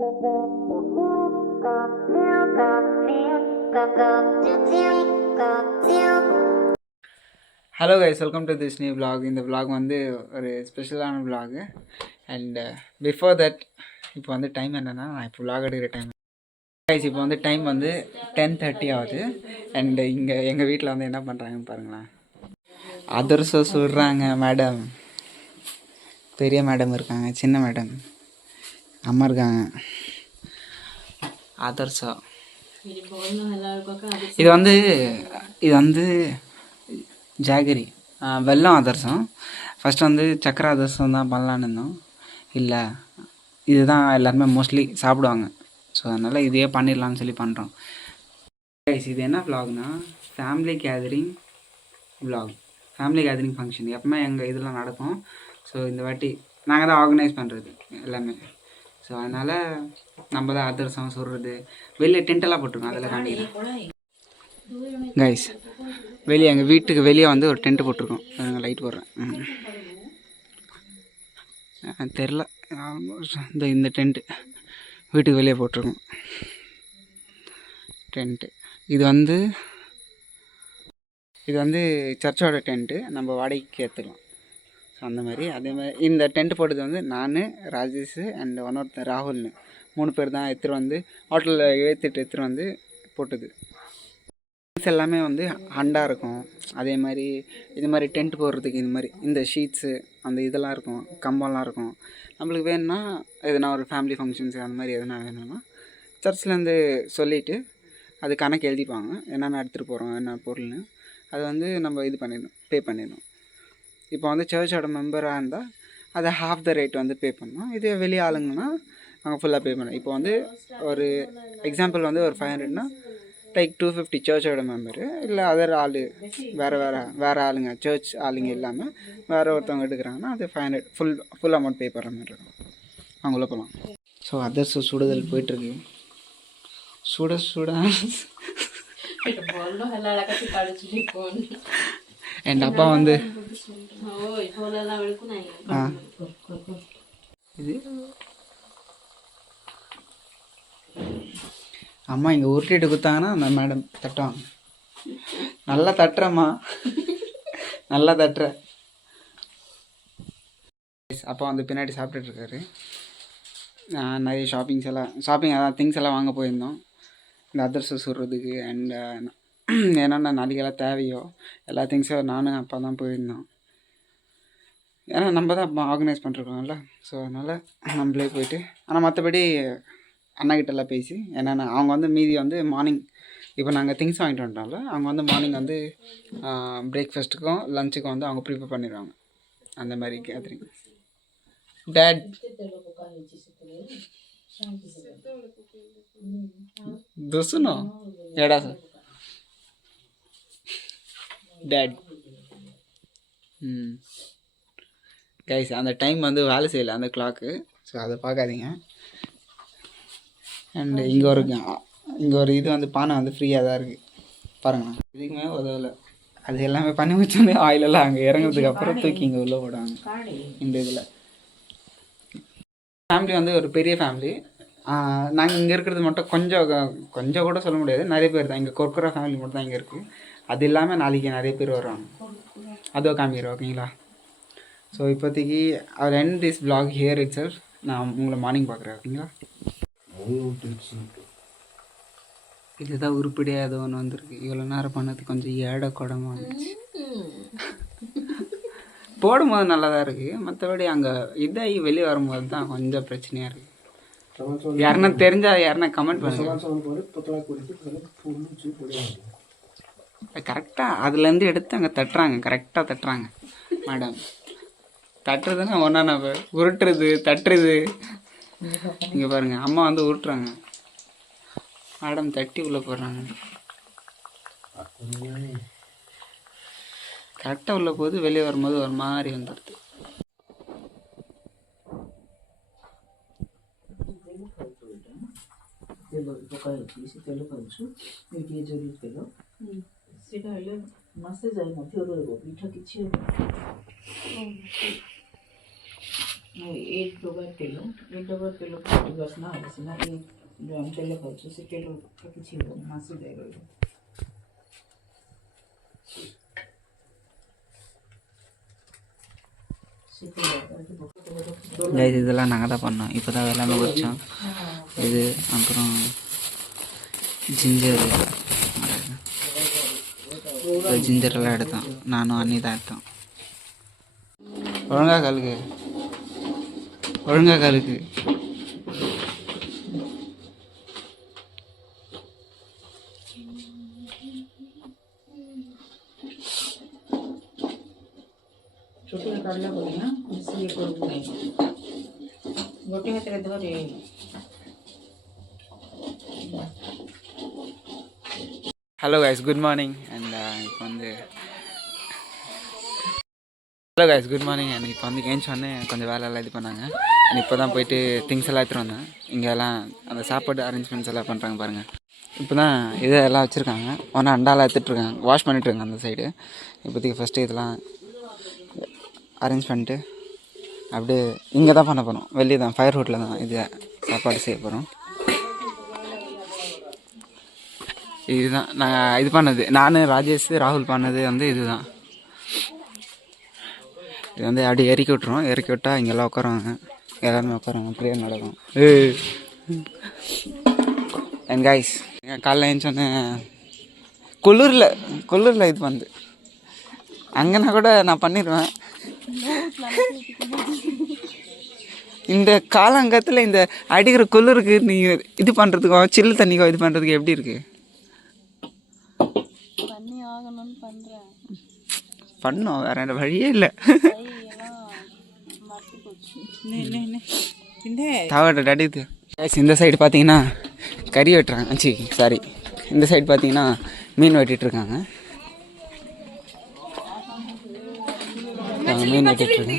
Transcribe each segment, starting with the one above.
Hello guys, welcome to this new vlog. இந்த vlog வந்து ஒரு ஸ்பெஷலான vlog. அண்ட் பிஃபோர் தட் இப்போ வந்து டைம் என்னென்னா, நான் இப்போ vlog எடுக்கிற டைம் கைஸ், இப்போ வந்து டைம் வந்து 10:30 ஆகுது. அண்டு இங்கே எங்கள் வீட்டில் வந்து என்ன பண்ணுறாங்கன்னு பாருங்களேன். அதிரசம் சுடுறாங்க மேடம். பெரிய மேடம் இருக்காங்க, சின்ன மேடம் அம்மா இருக்காங்க. அதிரசம் இது வந்து ஜாகரி வெல்லம் அதிரசம். ஃபஸ்ட்டு வந்து சக்கரை அதிரசம் தான் பண்ணலான்னு இருந்தோம். இல்லை, இதுதான் எல்லாருமே மோஸ்ட்லி சாப்பிடுவாங்க. ஸோ அதனால் இதையே பண்ணிடலான்னு சொல்லி பண்ணுறோம். இது என்ன vlogனா, family gathering vlog. Family gathering function எப்பவுமே எங்கள் இதெல்லாம் நடக்கும். ஸோ இந்த வாட்டி நாங்கள் தான் ஆர்கனைஸ் பண்ணுறது எல்லாமே. ஸோ அதனால் நம்ம தான் அதிரசம் சுடுறது. வெளியே டென்ட்டெல்லாம் போட்டிருக்கோம், அதில் காண்டிக்கிறேன் கைஸ். வெளியே எங்கள் வீட்டுக்கு வெளியே வந்து ஒரு டென்ட்டு போட்டிருக்கோம். நாங்கள் லைட் போடுறேன். தெரில, ஆல்மோஸ்ட் இந்த டென்ட்டு வீட்டுக்கு வெளியே போட்டிருக்கோம். டென்ட்டு இது வந்து சர்ச்சோட டென்ட்டு, நம்ம வாடகைக்கு ஏற்றுக்கலாம். ஸோ அந்த மாதிரி அதே மாதிரி இந்த டென்ட் போட்டது வந்து நான், ராஜேஷ் அண்ட் ஒன்னொருத்தன் ராகுல்னு 3 பேர் தான் எடுத்துகிட்டு வந்து ஹோட்டலில் எடுத்துகிட்டு வந்து போட்டது. திங்ஸ் எல்லாமே வந்து ஹண்டாக இருக்கும். அதே மாதிரி இது மாதிரி டென்ட் போடுறதுக்கு இது மாதிரி இந்த ஷீட்ஸு அந்த இதெல்லாம் இருக்கும், கம்பம்லாம் இருக்கும். நம்மளுக்கு வேணும்னா எதுனா ஒரு ஃபேமிலி ஃபங்க்ஷன்ஸு அந்த மாதிரி எதுனா வேணும்னா சர்ச்லேருந்து சொல்லிவிட்டு அது கணக்கு எழுதிப்பாங்க, என்னென்ன எடுத்துகிட்டு போகிறோம் என்ன பொருள்னு. அது வந்து நம்ம இது பண்ணிடணும், பே பண்ணிடணும். இப்போ வந்து சர்ச்சோட மெம்பராக இருந்தால் அதை ஹாஃப் த ரேட் வந்து பே பண்ணணும். இதே வெளியே ஆளுங்கன்னா அவங்க ஃபுல்லாக பே பண்ணணும். இப்போ வந்து ஒரு எக்ஸாம்பிள் வந்து ஒரு 500னா லைக் 250 சர்ச்சோட மெம்பரு, இல்லை அதர் ஆள் வேறு ஆளுங்க, சர்ச் ஆளுங்க இல்லாமல் வேறு ஒருத்தவங்க எடுக்கிறாங்கன்னா அது 500 ஃபுல் அமௌண்ட் பே பண்ணுற மாதிரி இருக்கும். அவங்கள போகலாம். ஸோ அதர்ஸ் சுடுதல் போயிட்டுருக்கு. சுட என் அப்பா வந்து இது அம்மா இங்கே உருட்டிட்டு கொடுத்தாங்கன்னா அந்த மேடம் தட்டுவாங்க. நல்லா தட்டுறம்மா, நல்லா தட்டுற. அப்பா வந்து பின்னாடி சாப்பிட்டுட்ருக்காரு. நிறைய ஷாப்பிங் அதான் திங்ஸ் எல்லாம் வாங்க போயிருந்தோம் இந்த அதிரசம் சுடுறதுக்கு. அண்ட் என்னென்ன நாளைக்கெல்லாம் தேவையோ எல்லா திங்ஸும் நானும் அப்பா தான் போயிருந்தோம். ஏன்னா நம்ம தான் அப்போ ஆர்கனைஸ் பண்ணிருக்கோம்ல. ஸோ அதனால் நம்மளே போயிட்டு, ஆனால் மற்றபடி அண்ணாக்கிட்டெல்லாம் பேசி என்னென்ன அவங்க வந்து மீதி வந்து மார்னிங் இப்போ நாங்கள் திங்ஸ் வாங்கிட்டு வந்துட்டோம்ல, அவங்க வந்து மார்னிங் வந்து பிரேக்ஃபாஸ்ட்டுக்கும் லஞ்சுக்கும் வந்து அவங்க ப்ரிப்பேர் பண்ணிடுவாங்க. அந்த மாதிரி கேத்ரிங் டேட் துசுனோ ஏடா சார் டேட். கைஸ் அந்த டைம் வந்து வேலை செய்யலை அந்த கிளாக்கு. ஸோ அதை பார்க்காதீங்க. அண்டு இங்கே ஒரு இது வந்து பானை வந்து ஃப்ரீயாக தான் இருக்குது பாருங்களேன். இதுக்குமே உதவலை. அது எல்லாமே பண்ணி வச்சோன்னே ஆயிலெல்லாம் அங்கே இறங்குறதுக்கு அப்புறம் தூக்கி இங்கே உள்ளே போடுவாங்க. இந்த இதில் ஃபேமிலி வந்து ஒரு பெரிய ஃபேமிலி. நாங்கள் இங்கே இருக்கிறது மட்டும் கொஞ்சம் கூட சொல்ல முடியாது, நிறைய பேர் தான். இங்கே கொர்க்குரா ஃபேமிலி மட்டும் தான் இங்கே இருக்குது. அது இல்லாமல் நாளைக்கு நிறைய பேர் வருவாங்க, அதோ காமிக்கிறோம் ஓகேங்களா. ஸோ இப்போதைக்கு அவர் end this vlog here itself. நான் உங்களை மார்னிங் பார்க்குறேன் ஓகேங்களா. இதுதான் உருப்படியாக ஏதோ ஒன்று வந்திருக்கு. இவ்வளோ நேரம் பண்ணது கொஞ்சம் ஏட குடமாக இருந்துச்சு. போடும்போது நல்லா தான் இருக்குது, மற்றபடி அங்கே இதாகி வெளியே வரும்போது தான் கொஞ்சம் பிரச்சனையாக இருக்குது. யாருன்னா தெரிஞ்சால் யாருன்னா கமெண்ட் பண்ணுங்க. கரெக்டாக அதுலேருந்து எடுத்து அங்கே தட்டுறாங்க, கரெக்டாக தட்டுறாங்க மேடம். தட்டுறதுன்னா ஒன்றா நம்ம உருட்டுறது தட்டுறது. இங்கே பாருங்கள், அம்மா வந்து உருட்டுறாங்க, மேடம் தட்டி உள்ளே போடுறாங்க. கரெக்டாக உள்ள போது வெளியே வரும்போது ஒரு மாதிரி வந்துடுது. இதெல்லாம் நாங்கள் தான் பண்ணோம். இப்போ தான் எல்லாமே குடித்தோம். இது அப்புறம் ஜிஞ்சர் ஜிஞ்சரெல்லாம் எடுத்தோம். நானும் அண்ணி தான் எடுத்தோம். ஒழுங்கா கழுகு hello guys, good morning. And இப்போ வந்து இப்போ வந்து ஏஞ்சோடனே கொஞ்சம் வேலையெல்லாம் இது பண்ணாங்க. அண்ட் இப்போ தான் போயிட்டு திங்ஸ் எல்லாம் எடுத்துகிட்டு வந்தேன். இங்கெல்லாம் அந்த சாப்பாடு அரேஞ்ச்மெண்ட்ஸ் எல்லாம் பண்ணுறாங்க பாருங்கள். இப்போ தான் இதெல்லாம் வச்சுருக்காங்க. ஒன்றா அண்டாலாம் எடுத்துகிட்ருக்காங்க, வாஷ் பண்ணிட்டுருக்காங்க அந்த சைடு. இப்போதைக்கு ஃபஸ்ட்டு இதெல்லாம் அரேஞ்ச் பண்ணிட்டு அப்படியே இங்கே தான் பண்ண போகிறோம். வெளியே தான் ஃபயர் ஹூட்டில் தான் இது சாப்பாடு செய்ய போகிறோம். இதுதான் நான் இது பண்ணது. நான், ராஜேஷ், ராகுல் பண்ணது வந்து இதுதான். இது வந்து அப்படியே இறக்கி விட்ருவோம். இறக்கி விட்டால் இங்கெல்லாம் உட்காருவாங்க, எல்லாருமே உட்காருவாங்க, ப்ரேயர் நடக்கும். அண்ட் கைஸ், காலைல எழுந்தோன்னே குளிரில் இது வந்து அங்கேனா கூட நான் பண்ணிடுவேன். இந்த காலங்கத்தில் இந்த அடிக்கிற குளிருக்கு நீ இது பண்ணுறதுக்கும் சில்லு தண்ணிக்கோ இது பண்ணுறதுக்கு எப்படி இருக்குது? பண்ணோம், வேற எந்த வழியே இல்லை. அடிக்குது. இந்த சைடு பார்த்தீங்கன்னா கறி வெட்டுறாங்க. சாரி, இந்த சைடு பார்த்தீங்கன்னா மீன் வெட்டிகிட்ருக்காங்க. மீன் வெட்டிகிட்ருக்காங்க.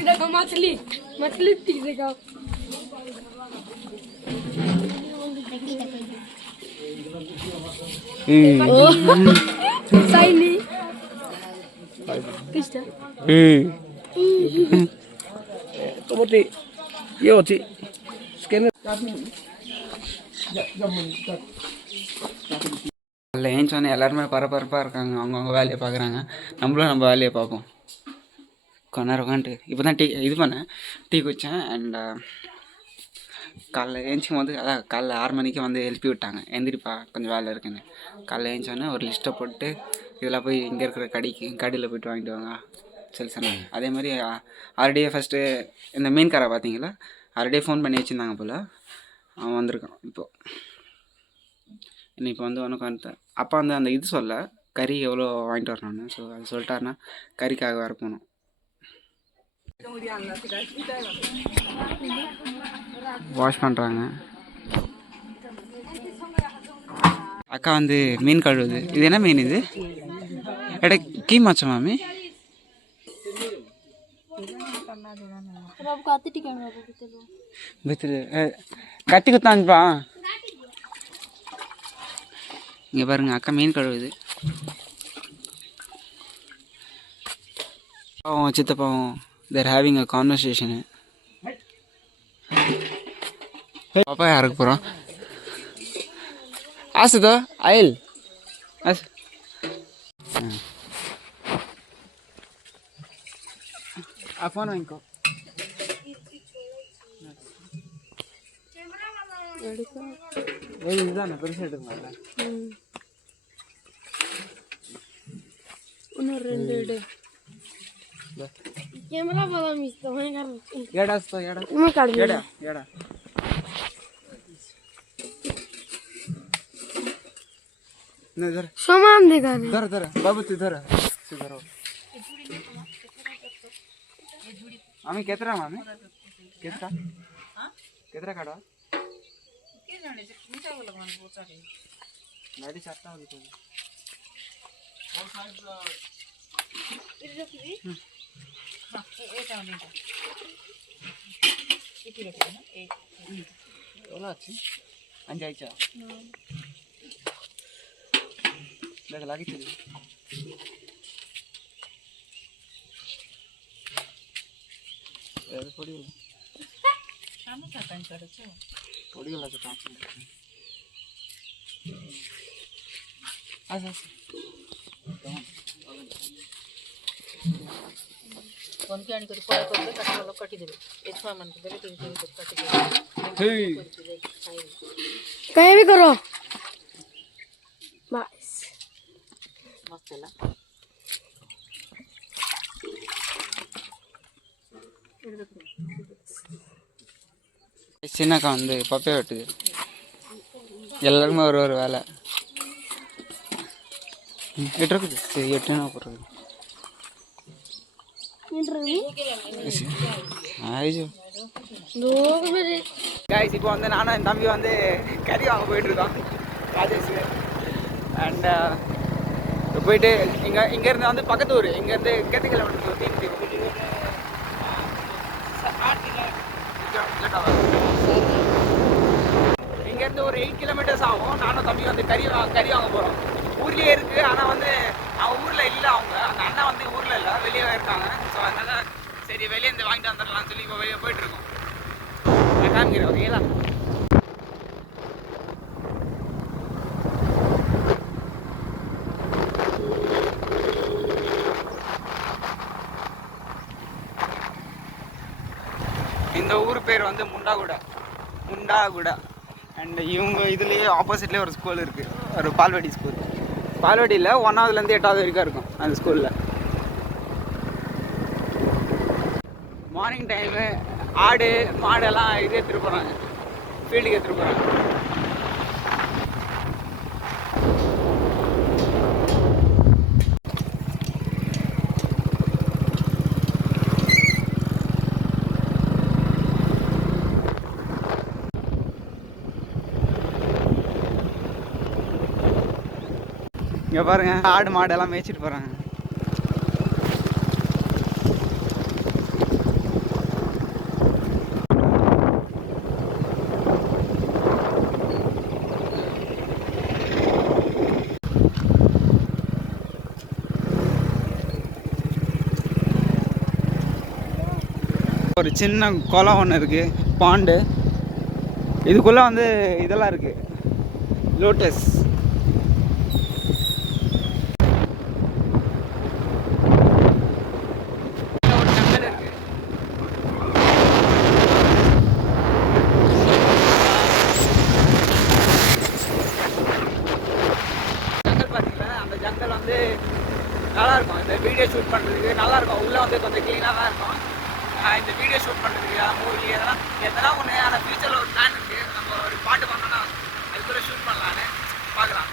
ஏஞ்சோன்னே எல்லாருமே பரபரப்பாக இருக்காங்க, அவங்கவுங்க வேலையை பார்க்குறாங்க. நம்மளும் நம்ம வேலையை பார்ப்போம். கொஞ்ச நேரம் உட்காந்துட்டு இப்போ தான் இது பண்ணேன், டீ குடித்தேன். அண்ட் காலைல ஏஞ்சும் போது அதான் காலைல 6 மணிக்கு வந்து எழுப்பி விட்டாங்க, எந்திரிப்பா கொஞ்சம் வேலை இருக்குன்னு. காலைல ஏஞ்சோன்னே ஒரு லிஸ்ட்டை போட்டு இதெல்லாம் போய் இங்கே இருக்கிற கடையில் போய்ட்டு வாங்கிட்டு வாங்க சொல்லி சொன்னாங்க. அதே மாதிரி ஆல்ரெடியே ஃபஸ்ட்டு இந்த மீன்காரை பார்த்தீங்களா, ஆல்ரெடியே ஃபோன் பண்ணி வச்சுருந்தாங்க போல். அவன் வந்திருக்கான் இப்போது. இப்போ வந்து உனக்கு வந்து அப்பா வந்து அந்த இது சொல்ல கறி எவ்வளோ வாங்கிட்டு வரணும்னு. ஸோ அது சொல்லிட்டாருன்னா கறிக்காக வேறு போகணும். வாஷ் பண்ணுறாங்க. அக்கா வந்து மீன் கழுவுது. இது என்ன மீன் இது? எட கீ மாச்ச மாமி கத்தி குத்தான்பா. இங்கே பாருங்க, அக்கா மீன் கழுவுது. பாவம் சித்தப்பாவும் தேர் ஹேவிங் அ கான்வர்சேஷனு. பாப்பா யாருக்கு போகிறோம்? ஆசுதோ அயல் ஆசு. ஃபோன் வாங்கிக்கோ. இதுதானே பெருசாக எடுக்கலாம்ல. இன்னொரு 2 எடு. कैमरा वाला मिस तो है यार. येड़ा मैं काट येड़ा ना इधर सामान देगा इधर बाबू तू इधर हो. आम्ही केतरा मामी केतरा काढा के जाने मी काय बोलला मला पोचा रे गाडी चालता होती तो और साइड इधर की हां एक आने का किती रखते ना एक ओला अच्छी अंजायचा देख लागी चली यार थोड़ी कहीं भी करो बस मस्त है சின்னக்கா வந்து பப்பே வெட்டுது எல்லாருமே ஒரு வேலை எட்டு இருக்குது சரி எட்டுனா போடுறது கைஸ் இப்போ வந்து நானும் என் தம்பி வந்து கறி வாங்க போயிட்டுருக்கோம் ராஜேஷ் அண்ட் போயிட்டு இங்கேருந்து வந்து பக்கத்து ஊர் இங்கேருந்து எத்தனை கிலோமீட்டர் இங்கேருந்து ஒரு 8 கிலோமீட்டர்ஸ் ஆகும். நானும் தம்பி வந்து கறி வாங்க போகிறோம். ஊர்லேயே இருக்குது, ஆனால் வந்து அவன் ஊரில் இல்லை. அவங்க அந்த அண்ணன் வந்து ஊரில் இல்லை, வெளியே இருக்காங்க. ஸோ அதனால் சரி வெளியேருந்து வாங்கிட்டு வந்துடலாம்னு சொல்லி இப்போ வெளியே போயிட்டுருக்கோம். காமிக்கிறேன் ஓகேங்களா. இந்த ஊர் பேர் வந்து முண்டாகுடா அண்ட் இவங்க இதுலேயே ஆப்போசிட்லேயே ஒரு ஸ்கூல் இருக்குது, ஒரு பால்வாடி ஸ்கூல். பால்வாடியில் 1ஆவதுலேருந்து 8ஆவது வரைக்கும் இருக்கும் அந்த ஸ்கூலில். மார்னிங் டைமு ஆடு மாடெல்லாம் இது எடுத்துகிட்டு போகிறாங்க, ஃபீல்டுக்கு எடுத்துகிட்டு போகிறாங்க. இங்கே பாருங்கள், ஆடு மாடெல்லாம் மேய்ச்சிட்டு போகிறாங்க. ஒரு சின்ன குளம் ஒன்று இருக்குது, பாண்டு. இதுக்குள்ளே வந்து இதெல்லாம் இருக்குது, லோட்டஸ். ஜங்கல் வந்து நல்லாயிருக்கும், இந்த வீடியோ ஷூட் பண்ணுறதுக்கு நல்லாயிருக்கும். உள்ளே வந்து கொஞ்சம் க்ளீனாக தான் இருக்கும். இந்த வீடியோ ஷூட் பண்ணுறதுக்கு மூவி எதனா ஒன்று அந்த ஃபியூச்சரில் ஒரு பிளான் இருக்குது. நம்ம ஒரு பாட்டு பண்ணோன்னா அது கூட ஷூட் பண்ணலான்னு பார்க்கலாம்.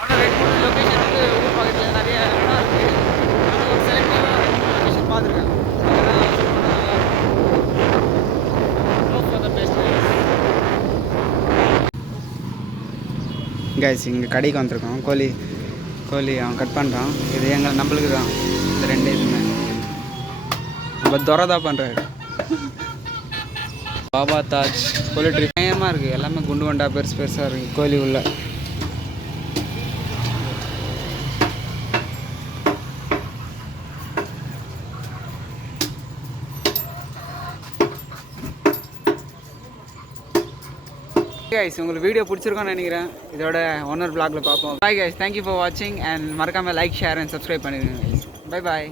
ஆனால் 2-3 லொக்கேஷன் வந்து ஊர் பக்கத்தில் நிறைய இடம் இருக்குது. ஆனால் ஒரு செலக்டிவாக 2-3 லொக்கேஷன் பார்த்துருக்கேன். கைஸ் இங்கே கடைக்கு வந்திருக்கோம். கோழி அவன் கட் பண்ணுறான். இது நம்மளுக்கு தான் இந்த 2 இதுமே நம்ம துரதான் பண்ணுறாரு. பாபா தாஜ் போலிட்ரி பயமாக இருக்குது, எல்லாமே குண்டு குண்டா பெருசாக இருக்குது கோழி உள்ள. கைஸ் உங்களுக்கு வீடியோ பிடிச்சிருக்கோன்னு நினைக்கிறேன். இதோட இன்னொரு vlogல பார்ப்போம். பாய் கைஸ், தேங்க்யூ ஃபார் வாட்சிங் அண்ட் மறக்காமல் லைக் ஷேர் அண்ட் சப்ஸ்கிரைப் பண்ணிடுங்க கைஸ். Bye bye.